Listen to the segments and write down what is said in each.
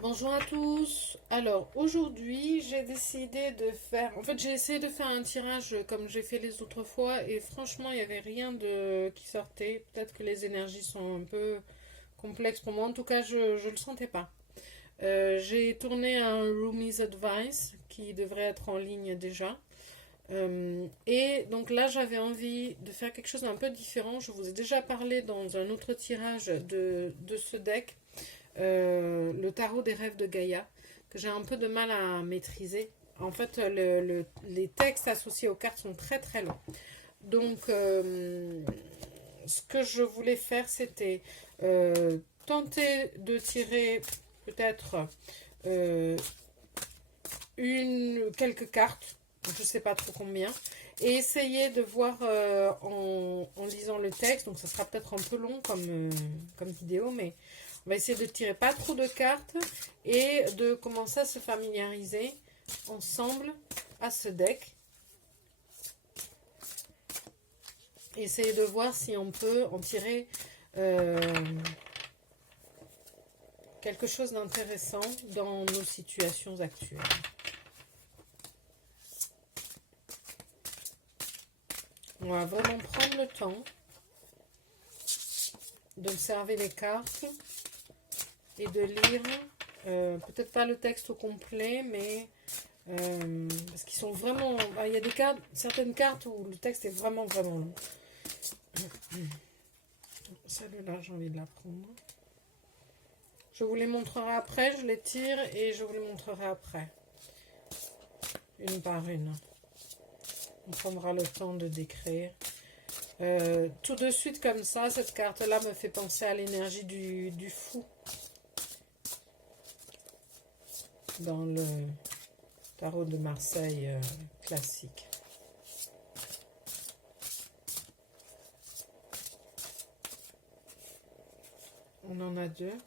Bonjour à tous. Alors aujourd'hui, j'ai décidé de faire. En fait, j'ai essayé de faire un tirage comme j'ai fait les autres fois et franchement, il n'y avait rien de qui sortait. Peut-être que les énergies sont un peu complexes pour moi. En tout cas, je ne le sentais pas. J'ai tourné un Roomie's Advice qui devrait être en ligne déjà. Et donc là, j'avais envie de faire quelque chose d'un peu différent. Je vous ai déjà parlé dans un autre tirage de ce deck, le tarot des rêves de Gaïa, que j'ai un peu de mal à maîtriser. En fait, les textes associés aux cartes sont très très longs. Donc, ce que je voulais faire, c'était tenter de tirer peut-être euh, quelques cartes, je ne sais pas trop combien, et essayer de voir en lisant le texte. Donc, ça sera peut-être un peu long comme vidéo, mais on va essayer de tirer pas trop de cartes et de commencer à se familiariser ensemble à ce deck. Essayer de voir si on peut en tirer euh, quelque chose d'intéressant dans nos situations actuelles. On va vraiment prendre le temps d'observer les cartes et de lire, peut-être pas le texte au complet, mais parce qu'ils sont vraiment. Il y a des cartes, certaines cartes où le texte est vraiment vraiment long. Celle-là, j'ai envie de la prendre. Je vous les montrerai après, je les tire et je vous les montrerai après, une par une. On prendra le temps de décrire. Tout de suite comme ça, cette carte-là me fait penser à l'énergie du fou dans le tarot de Marseille classique. On en a deux.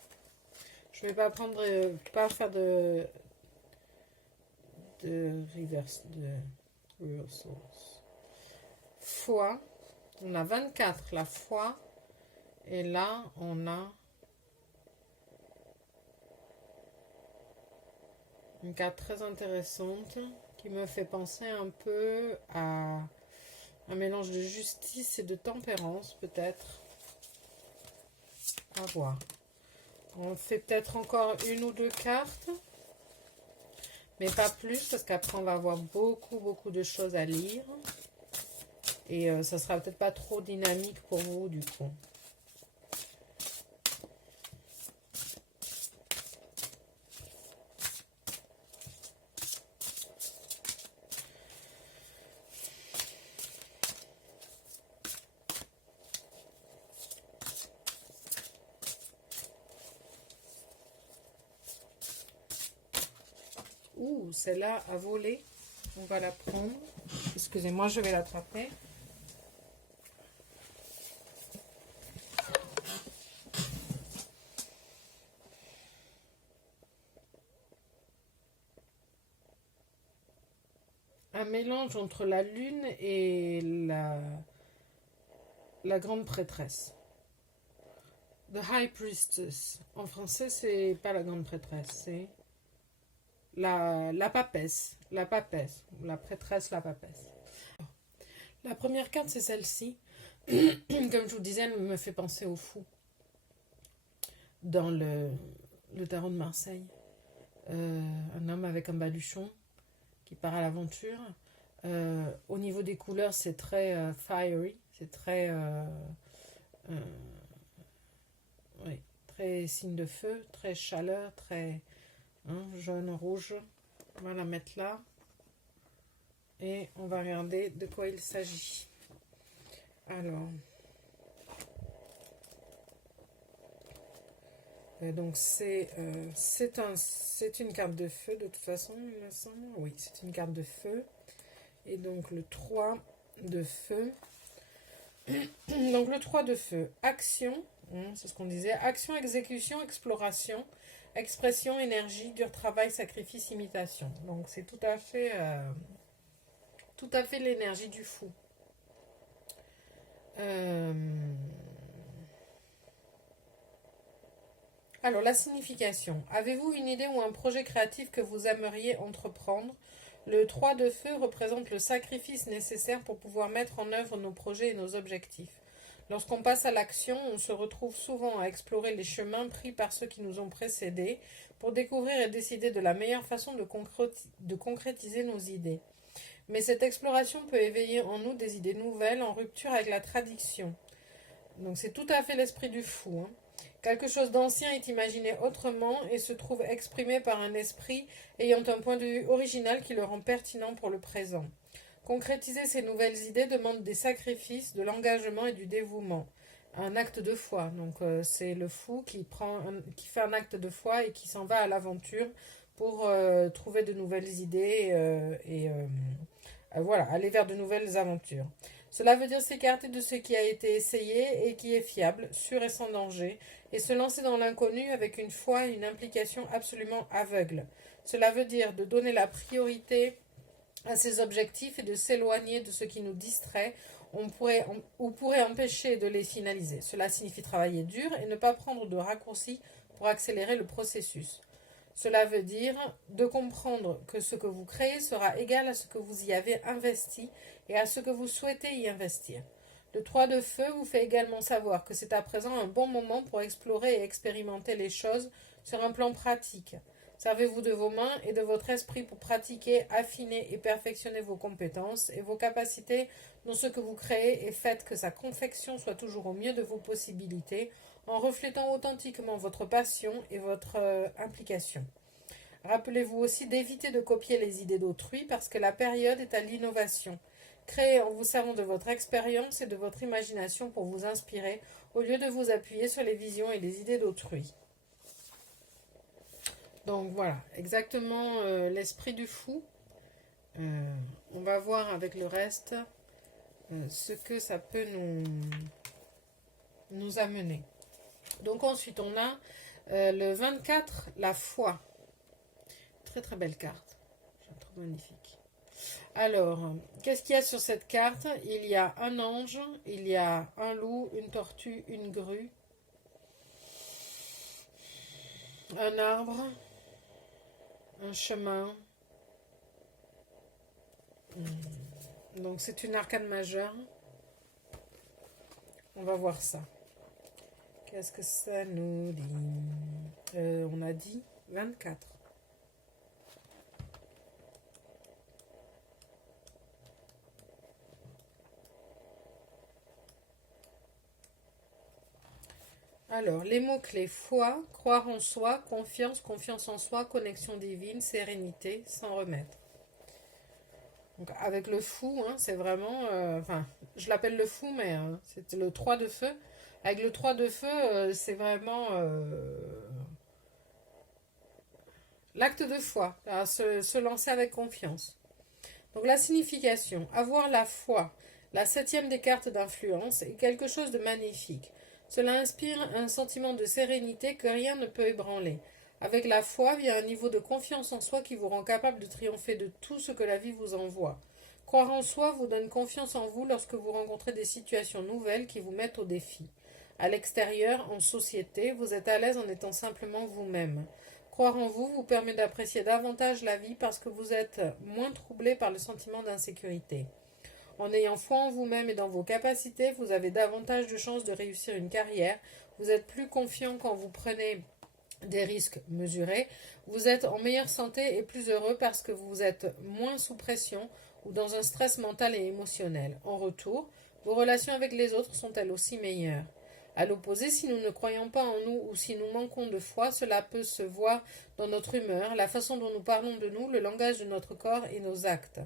Je vais pas prendre, pas faire de reverse, de reversals. Foi, on a 24 la foi, et là on a une carte très intéressante qui me fait penser un peu à un mélange de justice et de tempérance, peut-être. À voir. On fait peut-être encore une ou deux cartes, mais pas plus, parce qu'après on va avoir beaucoup de choses à lire. Et ça sera peut-être pas trop dynamique pour vous du coup. Ouh, celle-là a volé. On va la prendre. Excusez-moi, je vais l'attraper. Un mélange entre la lune et la grande prêtresse. The High Priestess. En français, c'est pas la grande prêtresse, c'est la papesse. La papesse. La prêtresse, la papesse. La première carte, c'est celle-ci. Comme je vous disais, elle me fait penser au fou dans le tarot de Marseille. Un homme avec un baluchon qui part à l'aventure. Au niveau des couleurs, c'est très fiery, c'est très, euh, oui, très signe de feu, très chaleur, très jaune, rouge. On va la mettre là et on va regarder de quoi il s'agit. Alors, donc c'est une carte de feu de toute façon, il me semble. Oui, c'est une carte de feu. Et donc le 3 de feu. Donc le 3 de feu, action, c'est ce qu'on disait, action, exécution, exploration, expression, énergie, dur travail, sacrifice, imitation. Donc c'est tout à fait l'énergie du fou. Euh, Alors, la signification. Avez-vous une idée ou un projet créatif que vous aimeriez entreprendre? Le 3 de feu représente le sacrifice nécessaire pour pouvoir mettre en œuvre nos projets et nos objectifs. Lorsqu'on passe à l'action, on se retrouve souvent à explorer les chemins pris par ceux qui nous ont précédés pour découvrir et décider de la meilleure façon de concrétiser nos idées. Mais cette exploration peut éveiller en nous des idées nouvelles en rupture avec la tradition. Donc c'est tout à fait l'esprit du fou, hein. Quelque chose d'ancien est imaginé autrement et se trouve exprimé par un esprit ayant un point de vue original qui le rend pertinent pour le présent. Concrétiser ces nouvelles idées demande des sacrifices, de l'engagement et du dévouement. Un acte de foi. Donc c'est le fou qui fait un acte de foi et qui s'en va à l'aventure pour trouver de nouvelles idées voilà, aller vers de nouvelles aventures. Cela veut dire s'écarter de ce qui a été essayé et qui est fiable, sûr et sans danger, et se lancer dans l'inconnu avec une foi et une implication absolument aveugle. Cela veut dire de donner la priorité à ses objectifs et de s'éloigner de ce qui nous distrait ou pourrait empêcher de les finaliser. Cela signifie travailler dur et ne pas prendre de raccourcis pour accélérer le processus. Cela veut dire de comprendre que ce que vous créez sera égal à ce que vous y avez investi et à ce que vous souhaitez y investir. Le 3 de feu vous fait également savoir que c'est à présent un bon moment pour explorer et expérimenter les choses sur un plan pratique. Servez-vous de vos mains et de votre esprit pour pratiquer, affiner et perfectionner vos compétences et vos capacités dans ce que vous créez et faites que sa confection soit toujours au mieux de vos possibilités en reflétant authentiquement votre passion et votre implication. Rappelez-vous aussi d'éviter de copier les idées d'autrui parce que la période est à l'innovation. Créez en vous servant de votre expérience et de votre imagination pour vous inspirer au lieu de vous appuyer sur les visions et les idées d'autrui. Donc voilà, exactement l'esprit du fou. On va voir avec le reste ce que ça peut nous amener. Donc ensuite on a le 24, la foi. Très très belle carte. Je la trouve magnifique. Alors, qu'est-ce qu'il y a sur cette carte? Il y a un ange, il y a un loup, une tortue, une grue, un arbre, un chemin. Donc c'est une arcane majeure. On va voir ça. Qu'est-ce que ça nous dit? On a dit 24. Alors, les mots-clés: foi, croire en soi, confiance, confiance en soi, connexion divine, sérénité, sans remettre. Donc, avec le fou, hein, c'est vraiment... enfin, je l'appelle le fou, mais c'est le 3 de feu. Avec le 3 de feu, c'est vraiment l'acte de foi, se lancer avec confiance. Donc, la signification: avoir la foi, la 7e des cartes d'influence, est quelque chose de magnifique. Cela inspire un sentiment de sérénité que rien ne peut ébranler. Avec la foi vient un niveau de confiance en soi qui vous rend capable de triompher de tout ce que la vie vous envoie. Croire en soi vous donne confiance en vous lorsque vous rencontrez des situations nouvelles qui vous mettent au défi. À l'extérieur, en société, vous êtes à l'aise en étant simplement vous-même. Croire en vous vous permet d'apprécier davantage la vie parce que vous êtes moins troublé par le sentiment d'insécurité. En ayant foi en vous-même et dans vos capacités, vous avez davantage de chances de réussir une carrière, vous êtes plus confiant quand vous prenez des risques mesurés, vous êtes en meilleure santé et plus heureux parce que vous êtes moins sous pression ou dans un stress mental et émotionnel. En retour, vos relations avec les autres sont elles aussi meilleures. À l'opposé, si nous ne croyons pas en nous ou si nous manquons de foi, cela peut se voir dans notre humeur, la façon dont nous parlons de nous, le langage de notre corps et nos actes.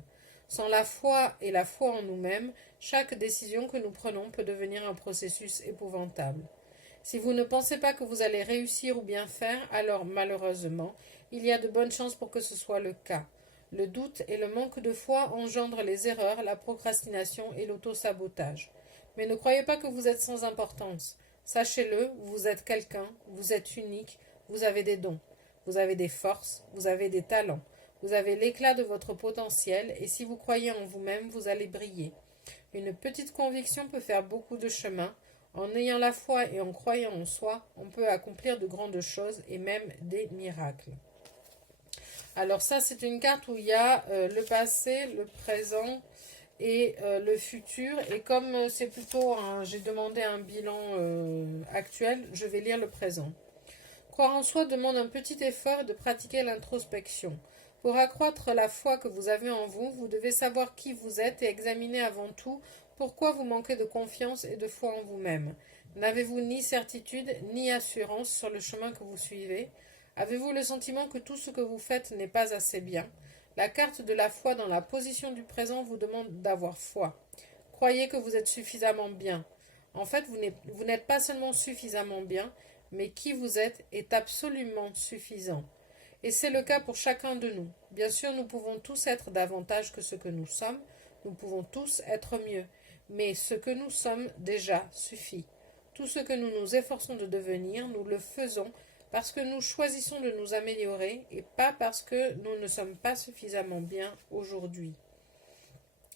Sans la foi et la foi en nous-mêmes, chaque décision que nous prenons peut devenir un processus épouvantable. Si vous ne pensez pas que vous allez réussir ou bien faire, alors malheureusement, il y a de bonnes chances pour que ce soit le cas. Le doute et le manque de foi engendrent les erreurs, la procrastination et l'auto-sabotage. Mais ne croyez pas que vous êtes sans importance. Sachez-le, vous êtes quelqu'un, vous êtes unique, vous avez des dons, vous avez des forces, vous avez des talents. Vous avez l'éclat de votre potentiel et si vous croyez en vous-même, vous allez briller. Une petite conviction peut faire beaucoup de chemin. En ayant la foi et en croyant en soi, on peut accomplir de grandes choses et même des miracles. Alors ça, c'est une carte où il y a le passé, le présent et le futur. Et comme c'est plutôt j'ai demandé un bilan actuel, je vais lire le présent. Croire en soi demande un petit effort de pratiquer l'introspection. Pour accroître la foi que vous avez en vous, vous devez savoir qui vous êtes et examiner avant tout pourquoi vous manquez de confiance et de foi en vous-même. N'avez-vous ni certitude ni assurance sur le chemin que vous suivez? Avez-vous le sentiment que tout ce que vous faites n'est pas assez bien? La carte de la foi dans la position du présent vous demande d'avoir foi. Croyez que vous êtes suffisamment bien. En fait, vous n'êtes pas seulement suffisamment bien, mais qui vous êtes est absolument suffisant. Et c'est le cas pour chacun de nous. Bien sûr, nous pouvons tous être davantage que ce que nous sommes, nous pouvons tous être mieux, mais ce que nous sommes déjà suffit. Tout ce que nous nous efforçons de devenir, nous le faisons parce que nous choisissons de nous améliorer et pas parce que nous ne sommes pas suffisamment bien aujourd'hui.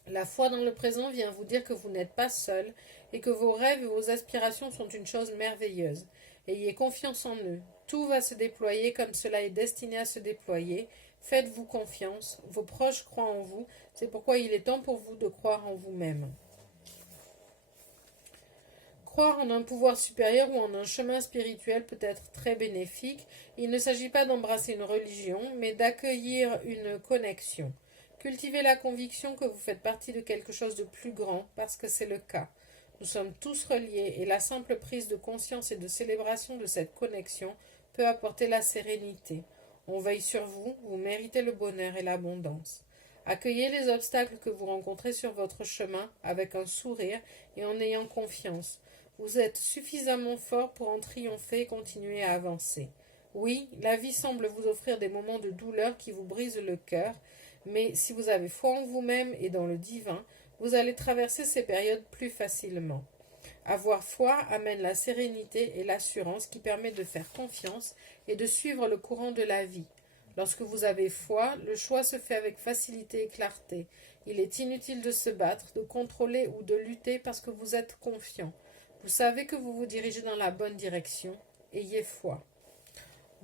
La foi dans le présent vient vous dire que vous n'êtes pas seul et que vos rêves et vos aspirations sont une chose merveilleuse. Ayez confiance en eux. Tout va se déployer comme cela est destiné à se déployer. Faites-vous confiance. Vos proches croient en vous. C'est pourquoi il est temps pour vous de croire en vous-même. Croire en un pouvoir supérieur ou en un chemin spirituel peut être très bénéfique. Il ne s'agit pas d'embrasser une religion, mais d'accueillir une connexion. Cultivez la conviction que vous faites partie de quelque chose de plus grand, parce que c'est le cas. Nous sommes tous reliés et la simple prise de conscience et de célébration de cette connexion peut apporter la sérénité. On veille sur vous, vous méritez le bonheur et l'abondance. Accueillez les obstacles que vous rencontrez sur votre chemin avec un sourire et en ayant confiance. Vous êtes suffisamment fort pour en triompher et continuer à avancer. Oui, la vie semble vous offrir des moments de douleur qui vous brisent le cœur, mais si vous avez foi en vous-même et dans le divin, vous allez traverser ces périodes plus facilement. Avoir foi amène la sérénité et l'assurance qui permet de faire confiance et de suivre le courant de la vie. Lorsque vous avez foi, le choix se fait avec facilité et clarté. Il est inutile de se battre, de contrôler ou de lutter parce que vous êtes confiant. Vous savez que vous vous dirigez dans la bonne direction. Ayez foi.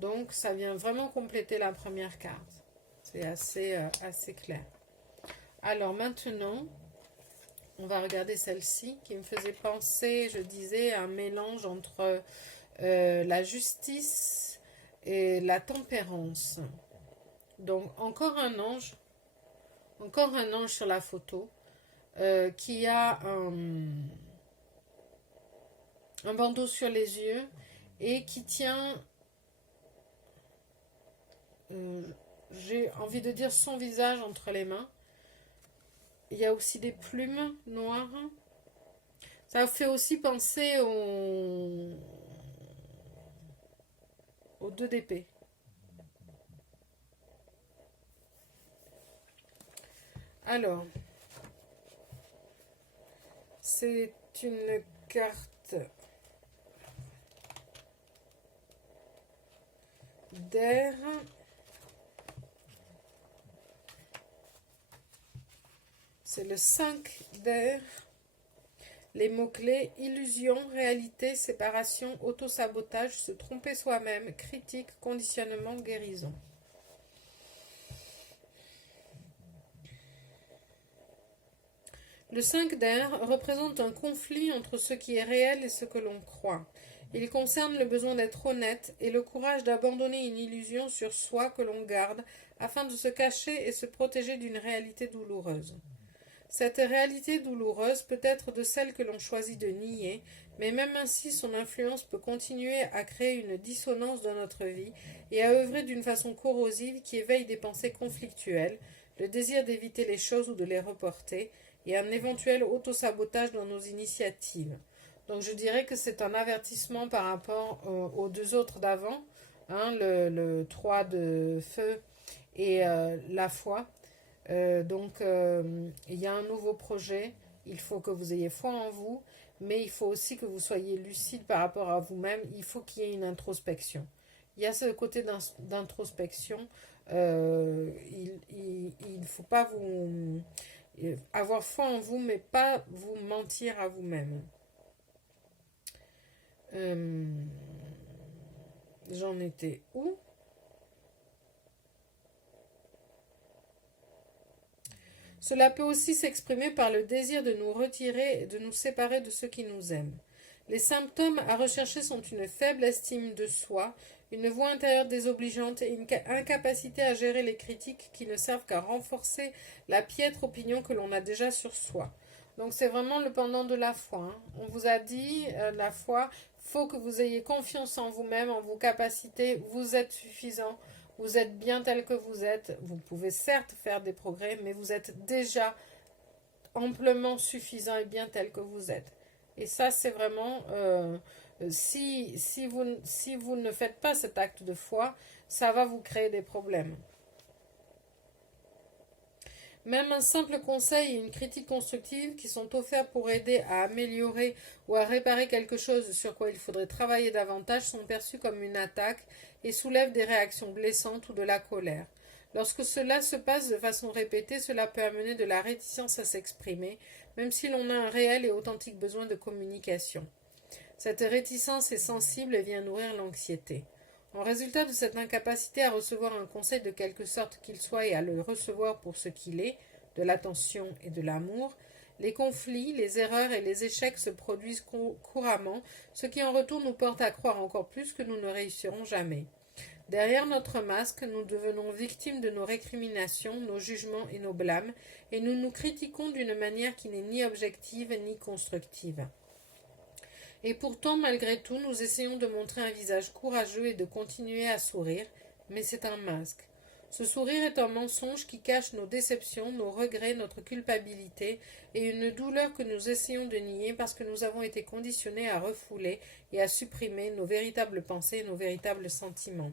Donc, ça vient vraiment compléter la première carte. C'est assez clair. Alors maintenant, on va regarder celle-ci qui me faisait penser, je disais, à un mélange entre la justice et la tempérance. Donc encore un ange sur la photo qui a un bandeau sur les yeux et qui tient, j'ai envie de dire, son visage entre les mains. Il y a aussi des plumes noires. Ça fait aussi penser aux deux d'épée. Alors, c'est une carte d'air. C'est le 5 d'air. Les mots-clés: illusion, réalité, séparation, autosabotage, se tromper soi-même, critique, conditionnement, guérison. Le 5 d'air représente un conflit entre ce qui est réel et ce que l'on croit. Il concerne le besoin d'être honnête et le courage d'abandonner une illusion sur soi que l'on garde afin de se cacher et se protéger d'une réalité douloureuse. Cette réalité douloureuse peut être de celle que l'on choisit de nier, mais même ainsi son influence peut continuer à créer une dissonance dans notre vie et à œuvrer d'une façon corrosive qui éveille des pensées conflictuelles, le désir d'éviter les choses ou de les reporter, et un éventuel autosabotage dans nos initiatives. Donc je dirais que c'est un avertissement par rapport aux deux autres d'avant, le 3 de feu et la foi. Il y a un nouveau projet, il faut que vous ayez foi en vous, mais il faut aussi que vous soyez lucide par rapport à vous-même, il faut qu'il y ait une introspection. Il y a ce côté d'introspection, il ne faut pas vous avoir foi en vous, mais pas vous mentir à vous-même. Euh, J'en étais où? Cela peut aussi s'exprimer par le désir de nous retirer et de nous séparer de ceux qui nous aiment. Les symptômes à rechercher sont une faible estime de soi, une voix intérieure désobligeante et une incapacité à gérer les critiques qui ne servent qu'à renforcer la piètre opinion que l'on a déjà sur soi. Donc c'est vraiment le pendant de la foi, hein. On vous a dit, la foi, faut que vous ayez confiance en vous-même, en vos capacités, vous êtes suffisant, vous êtes bien tel que vous êtes. Vous pouvez certes faire des progrès, mais vous êtes déjà amplement suffisant et bien tel que vous êtes. Et ça, c'est vraiment, si vous ne faites pas cet acte de foi, ça va vous créer des problèmes. Même un simple conseil et une critique constructive qui sont offerts pour aider à améliorer ou à réparer quelque chose sur quoi il faudrait travailler davantage sont perçus comme une attaque et soulèvent des réactions blessantes ou de la colère. Lorsque cela se passe de façon répétée, cela peut amener de la réticence à s'exprimer, même si l'on a un réel et authentique besoin de communication. Cette réticence est sensible et vient nourrir l'anxiété. En résultat de cette incapacité à recevoir un conseil de quelque sorte qu'il soit et à le recevoir pour ce qu'il est, de l'attention et de l'amour, les conflits, les erreurs et les échecs se produisent couramment, ce qui en retour nous porte à croire encore plus que nous ne réussirons jamais. Derrière notre masque, nous devenons victimes de nos récriminations, nos jugements et nos blâmes, et nous nous critiquons d'une manière qui n'est ni objective ni constructive. Et pourtant, malgré tout, nous essayons de montrer un visage courageux et de continuer à sourire, mais c'est un masque. Ce sourire est un mensonge qui cache nos déceptions, nos regrets, notre culpabilité et une douleur que nous essayons de nier parce que nous avons été conditionnés à refouler et à supprimer nos véritables pensées et nos véritables sentiments.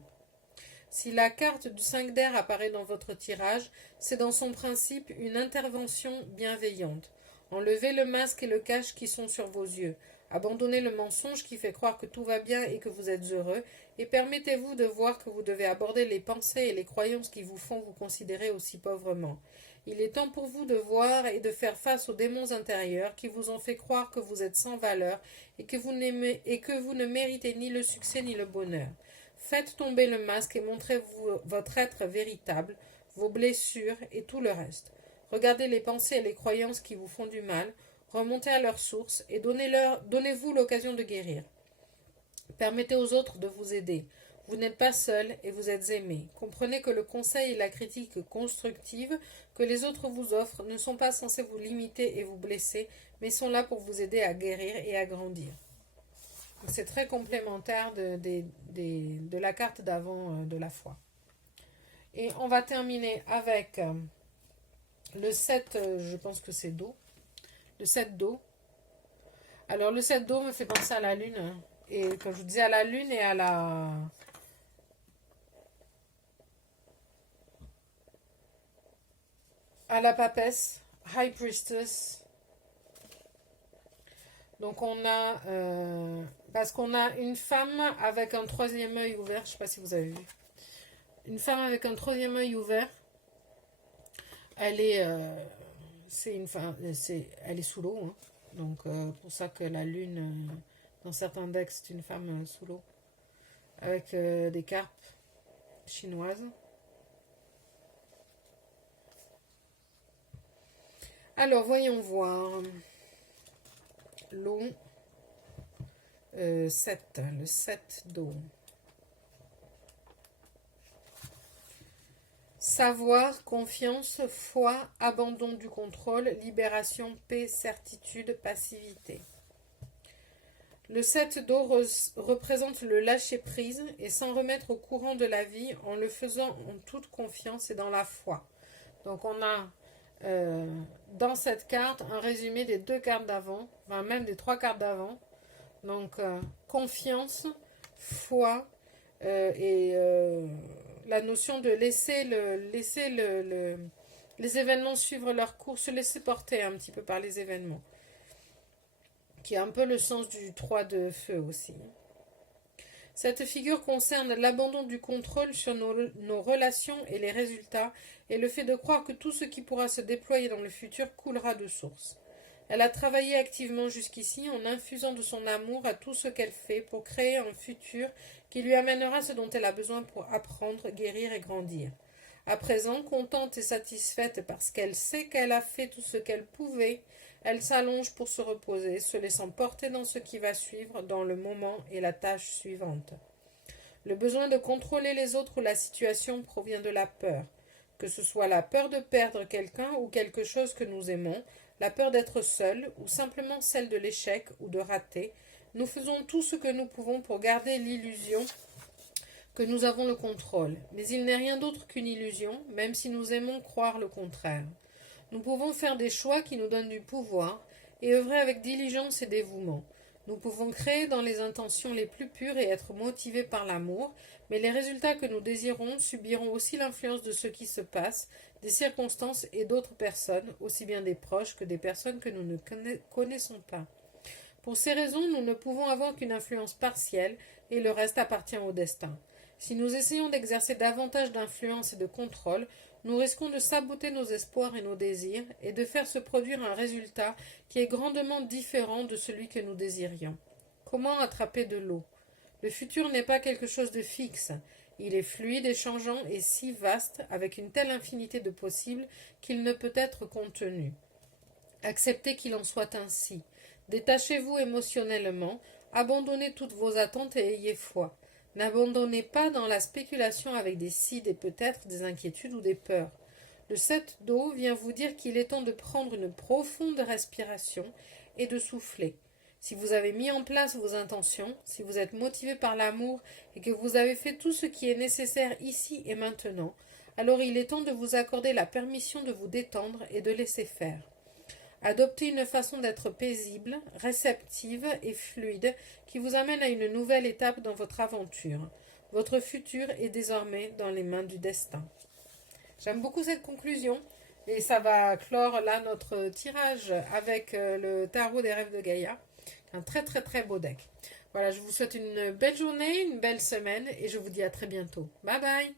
Si la carte du 5 d'air apparaît dans votre tirage, c'est dans son principe une intervention bienveillante. Enlevez le masque et le cache qui sont sur vos yeux. Abandonnez le mensonge qui fait croire que tout va bien et que vous êtes heureux, et permettez-vous de voir que vous devez aborder les pensées et les croyances qui vous font vous considérer aussi pauvrement. Il est temps pour vous de voir et de faire face aux démons intérieurs qui vous ont fait croire que vous êtes sans valeur et que vous ne méritez ni le succès ni le bonheur. Faites tomber le masque et montrez-vous votre être véritable, vos blessures et tout le reste. Regardez les pensées et les croyances qui vous font du mal, remontez à leur source et donnez-vous l'occasion de guérir. Permettez aux autres de vous aider. Vous n'êtes pas seul et vous êtes aimé. Comprenez que le conseil et la critique constructive que les autres vous offrent ne sont pas censés vous limiter et vous blesser, mais sont là pour vous aider à guérir et à grandir. C'est très complémentaire de la carte d'avant de la foi. Et on va terminer avec le 7, je pense que c'est d'eau. Le 7 d'eau. Alors le 7 d'eau me fait penser à la lune. Hein. Et comme je vous disais, à la lune et à la papesse, High Priestess. Donc on a... parce qu'on a une femme avec un troisième œil ouvert. Je ne sais pas si vous avez vu. Une femme avec un troisième œil ouvert. Elle est... c'est une femme... elle est sous l'eau. Hein. Donc pour ça que la lune... dans certains decks, c'est une femme sous l'eau. Avec des carpes chinoises. Alors, voyons voir. L'eau. 7. Le 7 d'eau. Savoir, confiance, foi, abandon du contrôle, libération, paix, certitude, passivité. Le 7 d'eau représente le lâcher-prise et s'en remettre au courant de la vie en le faisant en toute confiance et dans la foi. Donc on a dans cette carte un résumé des 2 cartes d'avant, enfin même des 3 cartes d'avant. Donc confiance, foi et la notion de laisser les événements suivre leur cours, se laisser porter un petit peu par les événements. Qui est un peu le sens du 3 de feu aussi. Cette figure concerne l'abandon du contrôle sur nos relations et les résultats, et le fait de croire que tout ce qui pourra se déployer dans le futur coulera de source. Elle a travaillé activement jusqu'ici en infusant de son amour à tout ce qu'elle fait pour créer un futur qui lui amènera ce dont elle a besoin pour apprendre, guérir et grandir. À présent, contente et satisfaite parce qu'elle sait qu'elle a fait tout ce qu'elle pouvait, elle s'allonge pour se reposer, se laissant porter dans ce qui va suivre, dans le moment et la tâche suivante. Le besoin de contrôler les autres ou la situation provient de la peur, que ce soit la peur de perdre quelqu'un ou quelque chose que nous aimons, la peur d'être seul ou simplement celle de l'échec ou de rater. Nous faisons tout ce que nous pouvons pour garder l'illusion que nous avons le contrôle, mais il n'est rien d'autre qu'une illusion, même si nous aimons croire le contraire. Nous pouvons faire des choix qui nous donnent du pouvoir et œuvrer avec diligence et dévouement. Nous pouvons créer dans les intentions les plus pures et être motivés par l'amour, mais les résultats que nous désirons subiront aussi l'influence de ce qui se passe, des circonstances et d'autres personnes, aussi bien des proches que des personnes que nous ne connaissons pas. Pour ces raisons, nous ne pouvons avoir qu'une influence partielle et le reste appartient au destin. Si nous essayons d'exercer davantage d'influence et de contrôle, nous risquons de saboter nos espoirs et nos désirs et de faire se produire un résultat qui est grandement différent de celui que nous désirions. Comment attraper de l'eau? Le futur n'est pas quelque chose de fixe. Il est fluide et changeant et si vaste, avec une telle infinité de possibles, qu'il ne peut être contenu. Acceptez qu'il en soit ainsi. Détachez-vous émotionnellement, abandonnez toutes vos attentes et ayez foi. N'abandonnez pas dans la spéculation avec des si, des peut-être, des inquiétudes ou des peurs. Le 7 d'eau vient vous dire qu'il est temps de prendre une profonde respiration et de souffler. Si vous avez mis en place vos intentions, si vous êtes motivé par l'amour et que vous avez fait tout ce qui est nécessaire ici et maintenant, alors il est temps de vous accorder la permission de vous détendre et de laisser faire. Adoptez une façon d'être paisible, réceptive et fluide qui vous amène à une nouvelle étape dans votre aventure. Votre futur est désormais dans les mains du destin. J'aime beaucoup cette conclusion et ça va clore là notre tirage avec le tarot des rêves de Gaïa. Un très très très beau deck. Voilà, je vous souhaite une belle journée, une belle semaine et je vous dis à très bientôt. Bye bye!